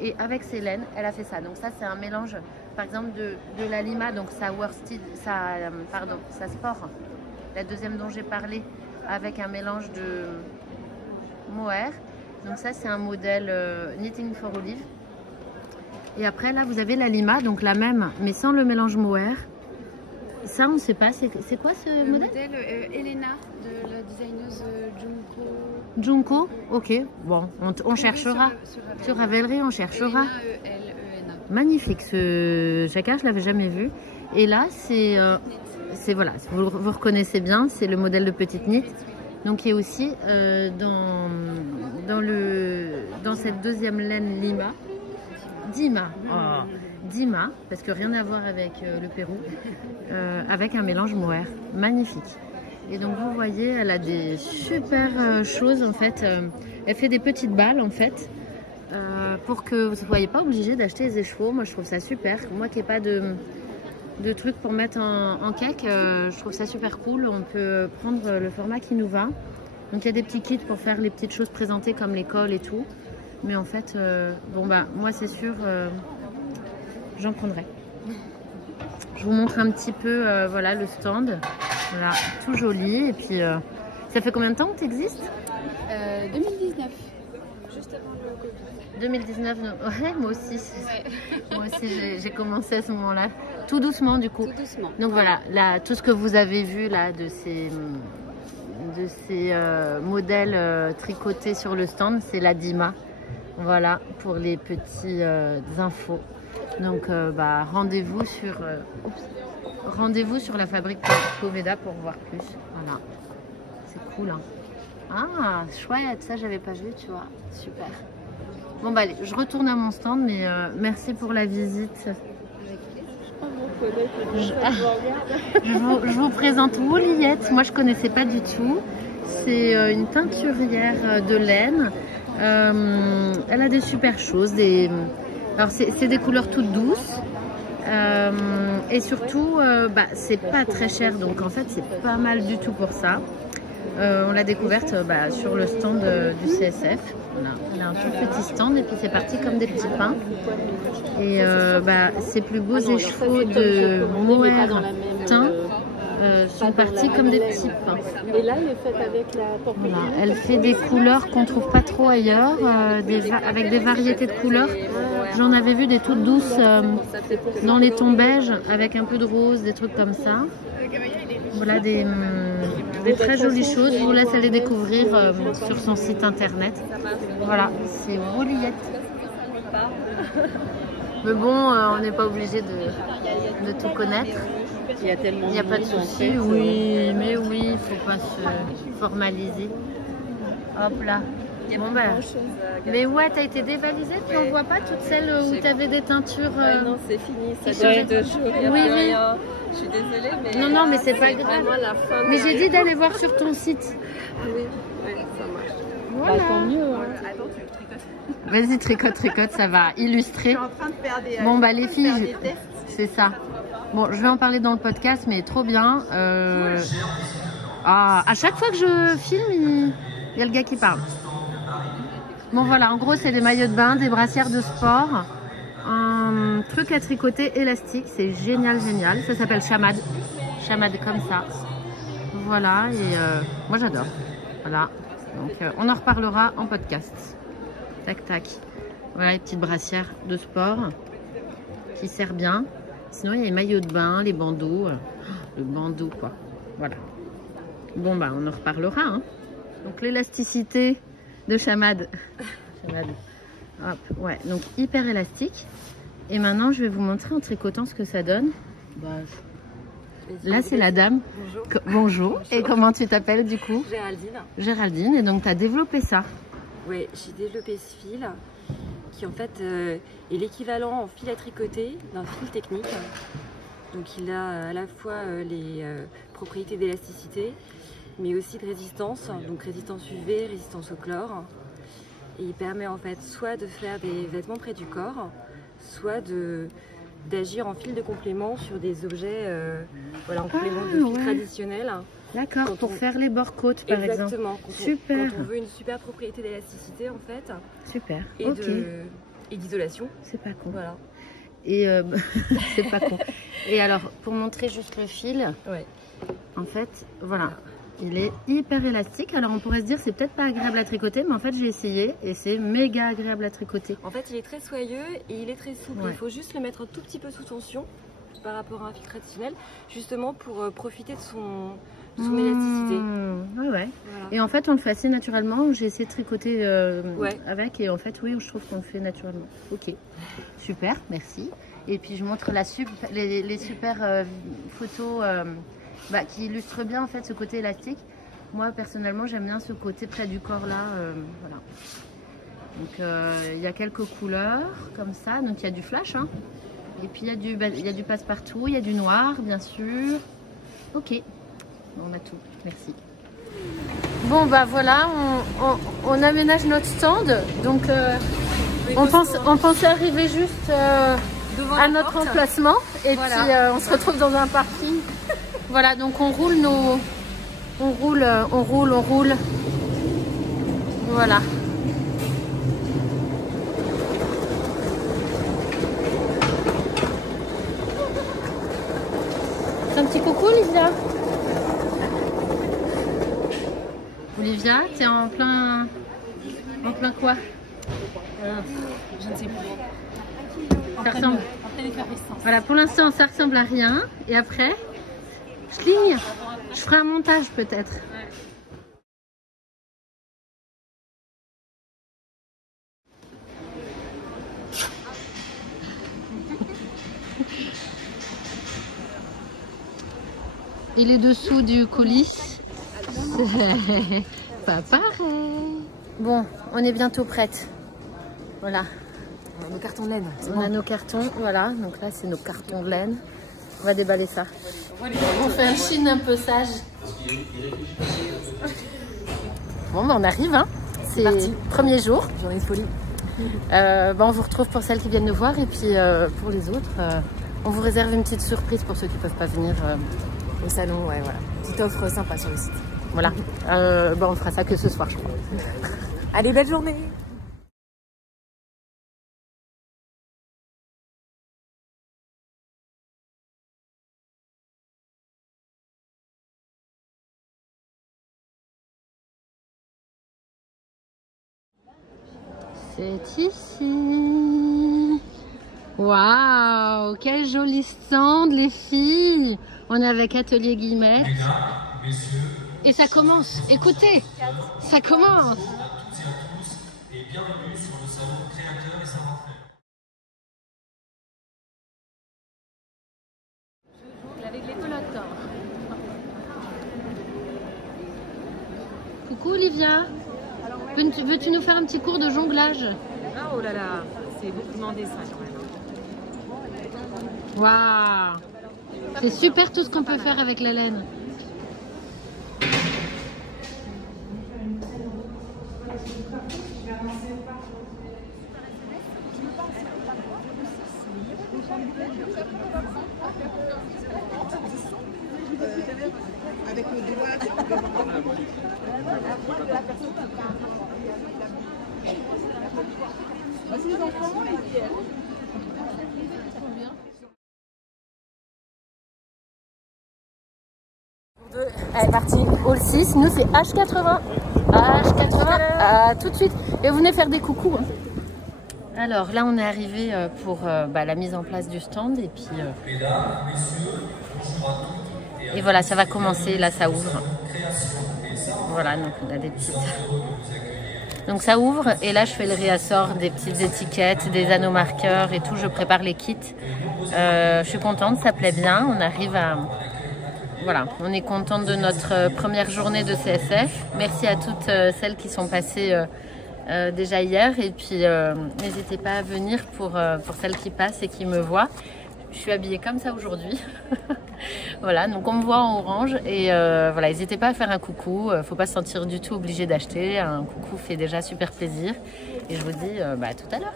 Et avec ces laines, elle a fait ça. Donc ça c'est un mélange par exemple de la Lima, donc sa Worsted, sa Sport, la deuxième dont j'ai parlé, avec un mélange de mohair. Donc ça c'est un modèle Knitting for Olive. Et après là vous avez la Lima, donc la même mais sans le mélange mohair. Ça on ne sait pas, c'est quoi ce modèle? Le modèle Elena de la designeuse Junko. Junko, ok, bon, on cherchera. Sur Ravelry on cherchera. Elena. Magnifique ce jacquard, je l'avais jamais vu. Et là c'est voilà, vous reconnaissez bien, c'est le modèle de petite knit. Donc qui est aussi dans cette deuxième laine Lima, Dima, Dima, parce que rien à voir avec le Pérou, avec un mélange mohair, magnifique. Et donc vous voyez, elle a des super choses en fait. Elle fait des petites balles en fait, pour que vous ne soyez pas obligé d'acheter des écheveaux. Moi je trouve ça super. Moi qui n'ai pas de trucs pour mettre en cake, je trouve ça super cool. On peut prendre le format qui nous va. Donc il y a des petits kits pour faire les petites choses présentées comme les cols et tout. Mais en fait, bon bah moi c'est sûr, j'en prendrai. Je vous montre un petit peu voilà, le stand. Voilà, tout joli. Et puis ça fait combien de temps que tu existes? 2019. Juste avant le Covid. 2019, ouais, moi aussi. Ouais. Moi aussi, j'ai commencé à ce moment-là. Tout doucement, du coup. Tout doucement. Donc voilà, là, tout ce que vous avez vu là de ces modèles tricotés sur le stand, c'est la Dima. Voilà, pour les petits infos. Donc bah, rendez-vous sur la fabrique Poveda pour voir plus. Voilà, c'est cool. Hein. Ah, chouette, ça j'avais pas vu, tu vois. Super. Bon bah allez, je retourne à mon stand, mais merci pour la visite. Je vous présente Wooliette. Moi je connaissais pas du tout. C'est une teinturière de laine. Elle a des super choses. Alors c'est des couleurs toutes douces. Et surtout, bah, c'est pas très cher. Donc en fait c'est pas mal du tout pour ça. On l'a découverte sur le stand du CSF. Voilà. Elle a un tout petit stand et puis c'est parti comme des petits pains. Et ces plus beaux écheveaux de mohair teint sont partis comme des petits pains. Et là, elle est faite avec la porphyrie. Voilà. Elle fait des couleurs qu'on trouve pas trop ailleurs, avec des variétés de couleurs. J'en avais vu des toutes douces dans les tons beiges avec un peu de rose, des trucs comme ça. Voilà des très jolies choses. Je vous laisse aller découvrir sur son site internet. Voilà, c'est Wooliette. Mais bon, on n'est pas obligé de tout connaître. Il y a tellement. Il n'y a pas de souci. Oui, mais oui, il ne faut pas se formaliser. Hop là. Bon ben. Mais ouais, t'as été dévalisée, puis on voit pas toutes celles où tu avais des teintures. Non, c'est fini, ça doit être 2 jours. Oui. Je suis désolée, mais. Non, mais c'est pas grave. Mais j'ai dit d'aller voir sur ton site. Oui, ça marche. Voilà. Tant mieux. Attends, tu tricotes. Vas-y, tricote, ça va illustrer. Je suis en train de faire des. Bon, bah les filles, c'est ça. Bon, je vais en parler dans le podcast, mais trop bien. À chaque fois que je filme, il y a le gars qui parle. Bon voilà, en gros c'est des maillots de bain, des brassières de sport, un truc à tricoter élastique, c'est génial. Ça s'appelle Chamad comme ça. Voilà, et moi j'adore. Voilà, donc on en reparlera en podcast. Tac tac. Voilà les petites brassières de sport qui servent bien. Sinon il y a les maillots de bain, les bandeaux, le bandeau quoi. Voilà. Bon bah on en reparlera. Hein. Donc l'élasticité de Chamad. Hop, ouais, donc hyper élastique. Et maintenant, je vais vous montrer en tricotant ce que ça donne. Là, c'est la dame. Bonjour. Et comment tu t'appelles du coup? Géraldine. Géraldine. Et donc, tu as développé ça. Ouais, j'ai développé ce fil qui en fait est l'équivalent en fil à tricoter d'un fil technique. Donc il a à la fois les propriétés d'élasticité, mais aussi de résistance, donc résistance UV, résistance au chlore. Et il permet en fait soit de faire des vêtements près du corps, soit d'agir en fil de complément sur des objets voilà, en complément de fil traditionnel. D'accord, pour faire les bords-côtes par exemple. Exactement, super. Quand on veut une super propriété d'élasticité en fait. Super, Et d'isolation. C'est pas con. Voilà. Et c'est pas con. Et alors, pour montrer juste le fil, ouais. En fait, voilà. Il est hyper élastique. Alors on pourrait se dire c'est peut-être pas agréable à tricoter, mais en fait j'ai essayé et c'est méga agréable à tricoter. En fait il est très soyeux et il est très souple. Ouais. Il faut juste le mettre un tout petit peu sous tension par rapport à un fil traditionnel, justement pour profiter de son élasticité. Ouais. Voilà. Et en fait on le fait assez naturellement. J'ai essayé de tricoter ouais. avec et en fait oui, je trouve qu'on le fait naturellement. Ok, super, merci. Et puis je montre les super photos qui illustrent bien en fait ce côté élastique. Moi personnellement j'aime bien ce côté près du corps là. Voilà. Donc il y a quelques couleurs comme ça. Donc il y a du flash, hein. Et puis il y a du passe-partout, il y a du noir bien sûr. Ok, on a tout. Merci. Bon bah voilà, on aménage notre stand. Donc on pensait arriver juste à notre emplacement et voilà. Puis on se retrouve dans un parking. Voilà, donc on roule on roule. Voilà. Un petit coucou Olivia. Olivia, t'es en plein quoi? Je ne sais plus. Ça ressemble. Voilà, pour l'instant ça ressemble à rien. Et après, je ferai un montage peut-être. Et les dessous du colis, c'est pas pareil. Bon, on est bientôt prête. Voilà. On a nos cartons de laine. On a nos cartons, voilà. Donc là, c'est nos cartons de laine. On va déballer ça. On fait un chine un peu sage. Bon, ben on arrive, hein. C'est le premier jour. Journée de folie. On vous retrouve pour celles qui viennent nous voir. Et puis pour les autres, on vous réserve une petite surprise pour ceux qui ne peuvent pas venir. Au salon, ouais, voilà. Petite offre sympa sur le site. Voilà. On fera ça que ce soir, je crois. Allez, belle journée! C'est ici. Waouh, quel joli stand, les filles. On est avec Atelier Guillemette. Et ça commence. Écoutez, ça commence. Et bienvenue sur le salon créateur et savoir-faire. Avec les collateurs. Coucou Olivia. Veux-tu nous faire un petit cours de jonglage? Ah, oh là là, c'est beaucoup demandé ça quand même. Waouh, c'est super tout ce qu'on peut faire avec la laine. Avec le doigt. Vas-y les enfants. Allez, parti. Hall 6, nous c'est H80. H80, tout de suite. Et vous venez faire des coucous. Hein. Alors là, on est arrivé pour la mise en place du stand. Et puis. Et voilà, ça va commencer. Là, ça ouvre. Voilà, donc on a des petites. Donc ça ouvre. Et là, je fais le réassort des petites étiquettes, des anneaux marqueurs et tout. Je prépare les kits. Je suis contente, ça plaît bien. On arrive à. Voilà, on est contente de notre première journée de CSF. Merci à toutes celles qui sont passées déjà hier. Et puis n'hésitez pas à venir pour celles qui passent et qui me voient. Je suis habillée comme ça aujourd'hui. Voilà, donc on me voit en orange. Et voilà, n'hésitez pas à faire un coucou. Faut pas se sentir du tout obligé d'acheter. Un coucou fait déjà super plaisir. Et je vous dis à tout à l'heure.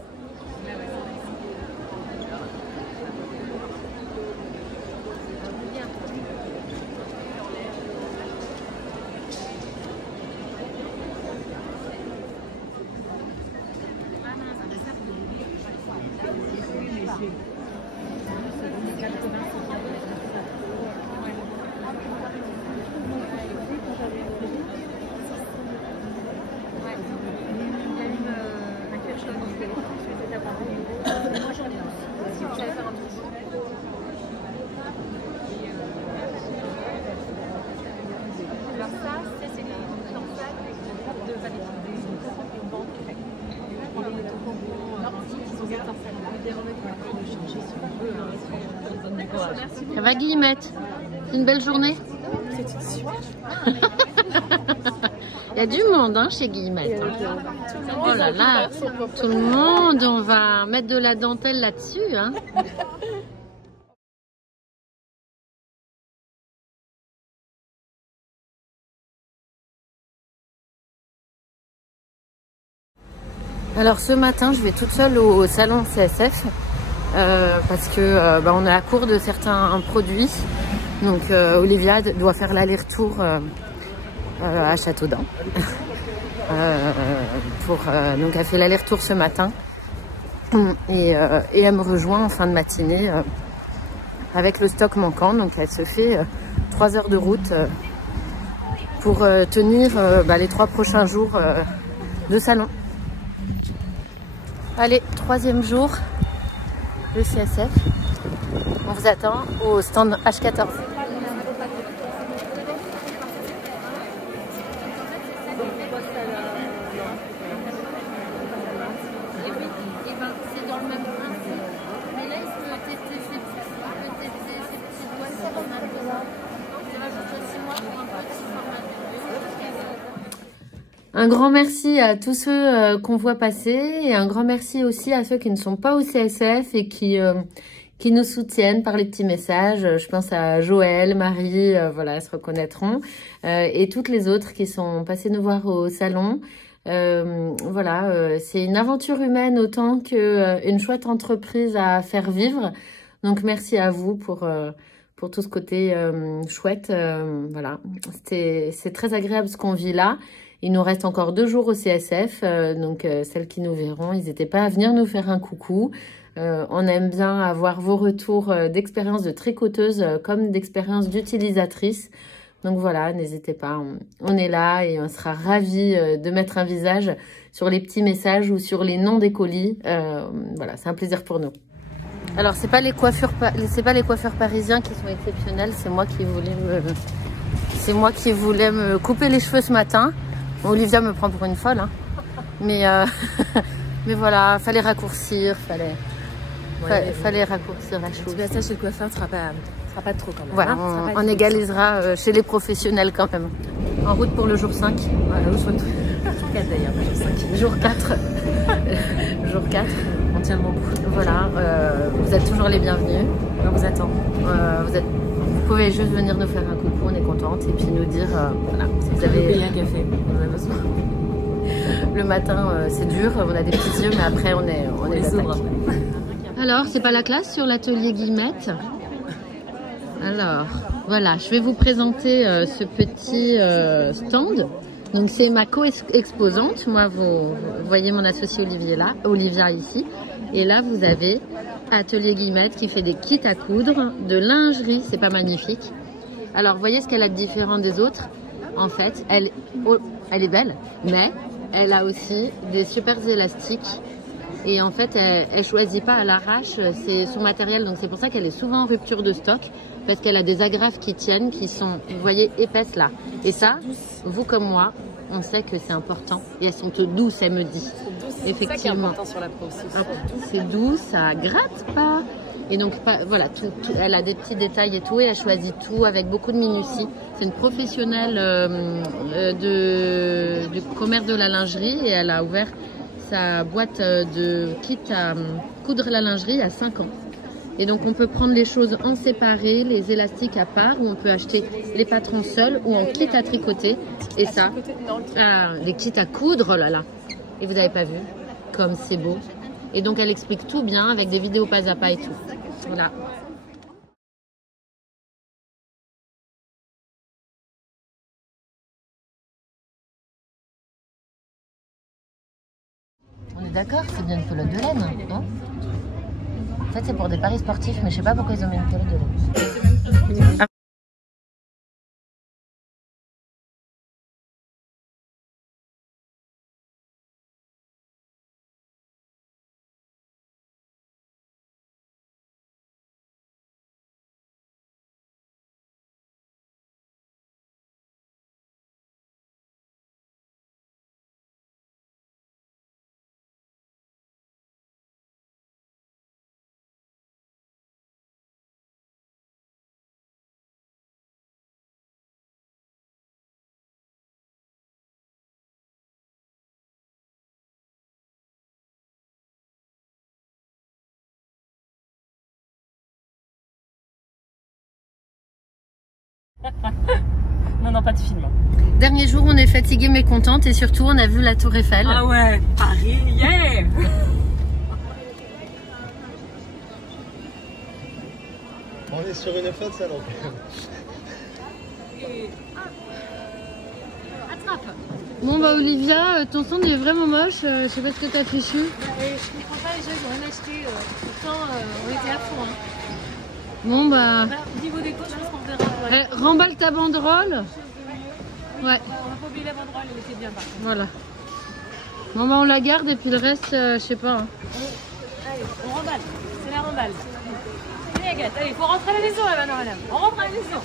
Ça va Guillemette? C'est une belle journée? C'était super. Il y a du monde chez Guillemette. Oh là là, tout le monde, on va mettre de la dentelle là-dessus. Alors ce matin, je vais toute seule au salon CSF parce que on a la cour de certains produits. Donc Olivia doit faire l'aller-retour à Châteaudun. Donc elle fait l'aller-retour ce matin et elle me rejoint en fin de matinée avec le stock manquant. Donc elle se fait 3 heures de route pour tenir les 3 prochains jours de salon. Allez, 3e jour de CSF. On vous attend au stand H14. Un grand merci à tous ceux qu'on voit passer et un grand merci aussi à ceux qui ne sont pas au CSF et qui nous soutiennent par les petits messages. Je pense à Joël, Marie, voilà, elles se reconnaîtront. Et toutes les autres qui sont passées nous voir au salon. Voilà, c'est une aventure humaine autant qu'une chouette entreprise à faire vivre. Donc merci à vous pour tout ce côté chouette. Voilà, c'est très agréable ce qu'on vit là. Il nous reste encore 2 jours au CSF, donc celles qui nous verront, n'hésitez pas à venir nous faire un coucou. On aime bien avoir vos retours d'expérience de tricoteuse comme d'expérience d'utilisatrice. Donc voilà, n'hésitez pas, on est là et on sera ravis de mettre un visage sur les petits messages ou sur les noms des colis. Voilà, c'est un plaisir pour nous. Alors c'est pas les coiffeurs parisiens qui sont exceptionnels, c'est moi qui voulais me couper les cheveux ce matin. Olivia me prend pour une folle, mais voilà, fallait raccourcir, fallait raccourcir la chose. Le passage chez le coiffeur ne sera pas trop quand même. Voilà, on égalisera chez les professionnels quand même. En route pour le jour 5. Voilà, jour 4 d'ailleurs, pas jour 5. Jour 4. Jour 4. On tient le bon bout. Voilà, vous êtes toujours les bienvenus. On vous attend. Vous pouvez juste venir nous faire un coucou, on est contente, et puis nous dire, voilà, si vous avez payé un café, on a besoin. Le matin, c'est dur, on a des petits yeux, mais après, on est d'attaque. Alors, c'est pas la classe sur l'atelier Guillemette? Alors, voilà, je vais vous présenter ce petit stand. Donc, c'est ma co-exposante. Moi, vous voyez mon associé Olivia ici. Et là, vous avez Atelier Guillemette qui fait des kits à coudre, de lingerie, c'est pas magnifique. Alors, vous voyez ce qu'elle a de différent des autres? En fait, elle est belle, mais elle a aussi des super élastiques. Et en fait, elle choisit pas à l'arrache, c'est son matériel. Donc, c'est pour ça qu'elle est souvent en rupture de stock. Parce qu'elle a des agrafes qui tiennent, qui sont, vous voyez, épaisses là. Et ça, vous comme moi, on sait que c'est important. Et elles sont douces, elle me dit. Effectivement. C'est ça qui est important sur la peau aussi. C'est doux, ça gratte pas. Et donc, voilà, elle a des petits détails et tout. Et elle choisit tout avec beaucoup de minutie. C'est une professionnelle du commerce de la lingerie et elle a ouvert sa boîte de kit à coudre la lingerie à 5 ans. Et donc on peut prendre les choses en séparé, les élastiques à part, ou on peut acheter les patrons seuls ou en kit à tricoter. Et ça, les kits à coudre, oh là là. Et vous n'avez pas vu comme c'est beau. Et donc elle explique tout bien avec des vidéos pas à pas et tout. Voilà. On est d'accord, c'est bien une pelote de laine, hein? En fait, c'est pour des paris sportifs, mais je sais pas pourquoi ils ont mis une pelote de laine. Non, pas de film. Dernier jour, on est fatigué mais contente et surtout on a vu la Tour Eiffel. Ah ouais, Paris, yeah. On est sur une flotte, ça donc. Attrape. Bon bah Olivia, ton son est vraiment moche, je sais pas ce que t'as fichu. Je comprends pas les gens qui ont rien acheté. Pourtant, on était à fond. Hein. Bon bah... Au niveau des coachs, je pense qu'on verra. Ouais. Remballe ta banderole. Ouais. On va pas oublier la banderole, elle était bien par contre. Voilà. Bon bah on la garde et puis le reste, je sais pas. Hein. Allez, on remballe. C'est la remballe. Allez Agathe, allez, faut rentrer à la maison là maintenant madame. On rentre à la maison.